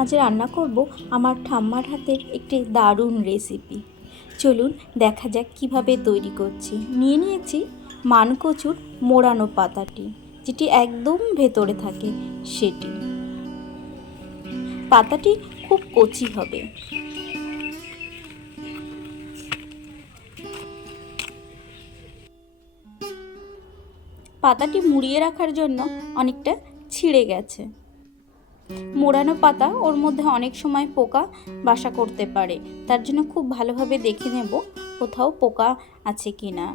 আজ রান্না করব আমার ঠাম্মার হাতের একটি দারুণ রেসিপি চলুন দেখা যাক কীভাবে তৈরি করছি। নিয়ে নিয়েছি মানকচুর মোড়ানো পাতাটি, যেটি একদম ভেতরে থাকে সেটি। পাতাটি খুব কচি হবে। পাতাটি মুড়িয়ে রাখার জন্য অনেকটা ছিঁড়ে গেছে। মোড়ানো পাতা ওর মধ্যে অনেক সময় পোকা বাসা করতে পারে। তার জন্য খুব ভালোভাবে দেখে নেব কোথাও পোকা আছে কি না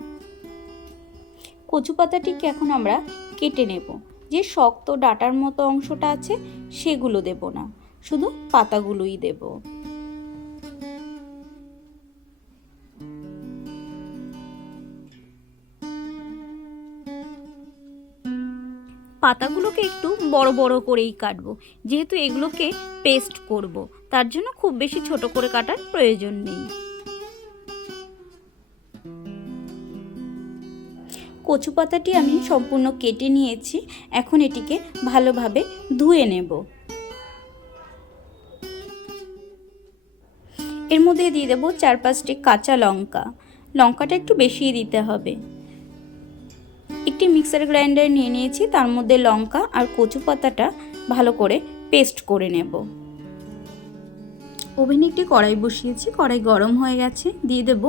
কচু পাতাটিকে এখন আমরা কেটে নেব। যে শক্ত ডাটার মতো অংশটা আছে সেগুলো দেব না, শুধু পাতাগুলোই দেব। পাতাগুলোকে একটু বড় বড় করেই কাটবো। যেহেতু এগুলোকে পেস্ট করব, তার জন্য খুব বেশি ছোট করে কাটার প্রয়োজন নেই। কচু পাতাটি আমি সম্পূর্ণ কেটে নিয়েছি, এখন এটিকে ভালোভাবে ধুয়ে নেব। এর মধ্যে দিয়ে দেবো চার পাঁচটি কাঁচা লঙ্কা। লঙ্কাটা একটু বেশিই দিতে হবে। একটি মিক্সার গ্রাইন্ডার নিয়ে নিয়েছি। তার মধ্যে লঙ্কা আর কচু পাতাটা ভালো করে পেস্ট করে নেব। ওভেনে একটি কড়াই বসিয়েছি। কড়াই গরম হয়ে গেছে। দিয়ে দেব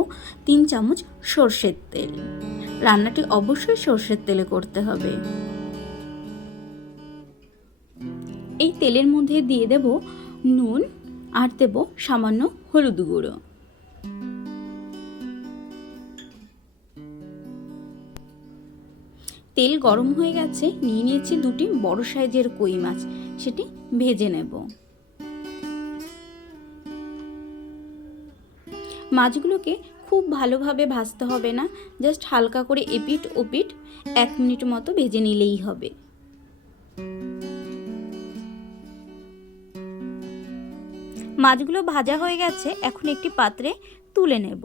তিন চামচ সর্ষের তেল। রান্নাটি অবশ্যই সর্ষের তেলে করতে হবে। এই তেলের মধ্যে দিয়ে দেব নুন আর দেব সামান্য হলুদ গুঁড়ো। তেল গরম হয়ে গেছে, নিয়ে নিয়েছি দুটি বড় সাইজের কই মাছ, সেটি ভেজে নেব। মাছগুলোকে খুব ভালোভাবে ভাজতে হবে না, জাস্ট হালকা করে এপিট ওপিট এক মিনিট মতো ভেজে নিলেই হবে। মাছগুলো ভাজা হয়ে গেছে, এখন একটি পাত্রে তুলে নেব।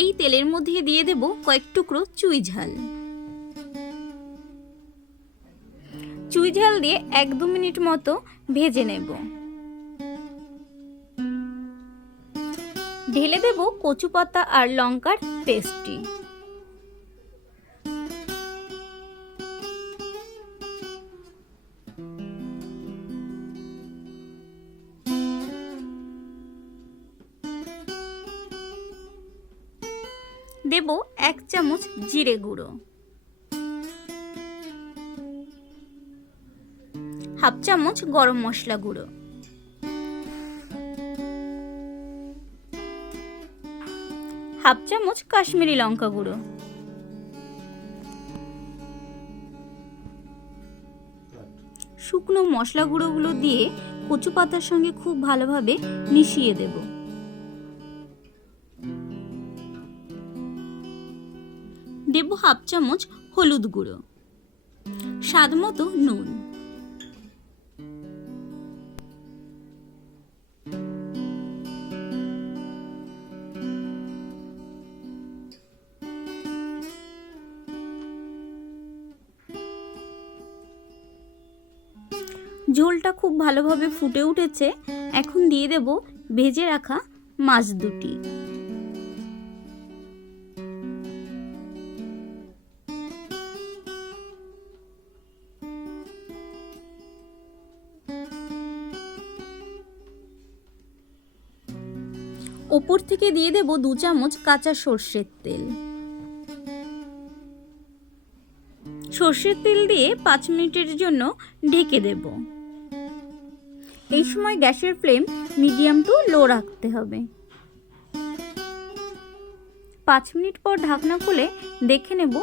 এই তেলের মধ্যে দিয়ে দেব কয়েক টুকরো চুই ঝাল। চুই ঝাল দিয়ে এক দু মিনিট মতো ভেজে নেব। ঢেলে দেব কচু পাতা আর লঙ্কার পেস্টটি। দেব এক চামচ জিরে গুঁড়ো। হাফ চামচ গরম মশলা গুঁড়ো। হাফ চামচ কাশ্মীরি লঙ্কা গুঁড়ো। শুকনো মশলা গুঁড়োগুলো দিয়ে কচু পাতার সঙ্গে খুব ভালোভাবে মিশিয়ে দেবো। দেব হাফ চামচ হলুদ গুঁড়ো। স্বাদ মতো নুন। ঝোলটা খুব ভালোভাবে ফুটে উঠেছে। এখন দিয়ে দেব ভেজে রাখা মাছ দুটি। ওপর থেকে দিয়ে দেব দু চামচ কাঁচা সর্ষের তেল। সর্ষের তেল দিয়ে পাঁচ মিনিটের জন্য ঢেকে দেব। এই সময় গ্যাসের ফ্লেম মিডিয়াম টু লো রাখতে হবে। পাঁচ মিনিট পর ঢাকনা খুলে দেখে নেব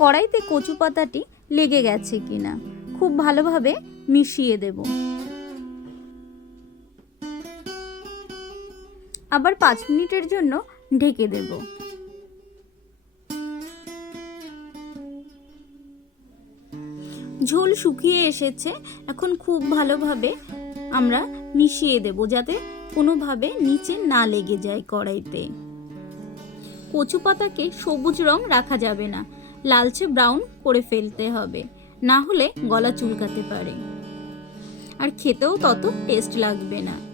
কড়াইতে কচু পাতাটি লেগে গেছে কিনা। খুব ভালোভাবে মিশিয়ে দেবো। আবার পাঁচ মিনিটের জন্য ঢেকে দেব। ঝোল শুকিয়ে এসেছে, এখন খুব ভালোভাবে আমরা মিশিয়ে দেব যাতে কোনোভাবে নিচে না লেগে যায় কড়াইতে। কচু পাতাকে সবুজ রং রাখা যাবে না, লালচে ব্রাউন করে ফেলতে হবে, না হলে গলা চুলকাতে পারে। আর খেতেও তত টেস্ট লাগবে না।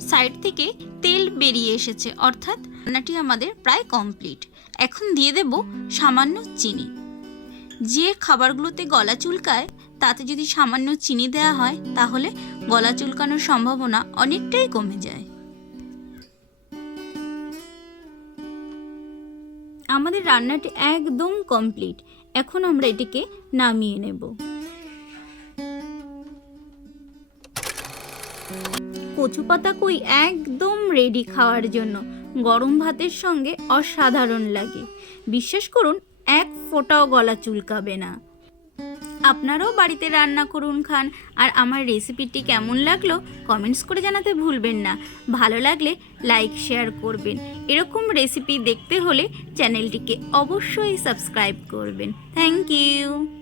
সাইড থেকে তেল বেরিয়ে এসেছে, অর্থাৎ রান্নাটি আমাদের প্রায় কমপ্লিট। এখন দিয়ে দেব সামান্য চিনি। যে খাবারগুলোতে গলা চুলকায়, তাতে যদি সামান্য চিনি দেওয়া হয়, তাহলে গলা চুলকানোর সম্ভাবনা অনেকটাই কমে যায়। আমাদের রান্নাটি একদম কমপ্লিট। এখন আমরা এটিকে নামিয়ে নেব। কচু পাতা কই একদম রেডি খাওয়ার জন্য। গরম ভাতের সঙ্গে অসাধারণ লাগে। বিশ্বাস করুন, এক ফোঁটাও গলা চুলকাবে না। আপনারাও বাড়িতে রান্না করুন, খান। আর আমার রেসিপিটি কেমন লাগল কমেন্টস করে জানাতে ভুলবেন না। ভালো লাগলে লাইক শেয়ার করবেন। এরকম রেসিপি দেখতে হলে চ্যানেলটিকে অবশ্যই সাবস্ক্রাইব করবেন। Thank you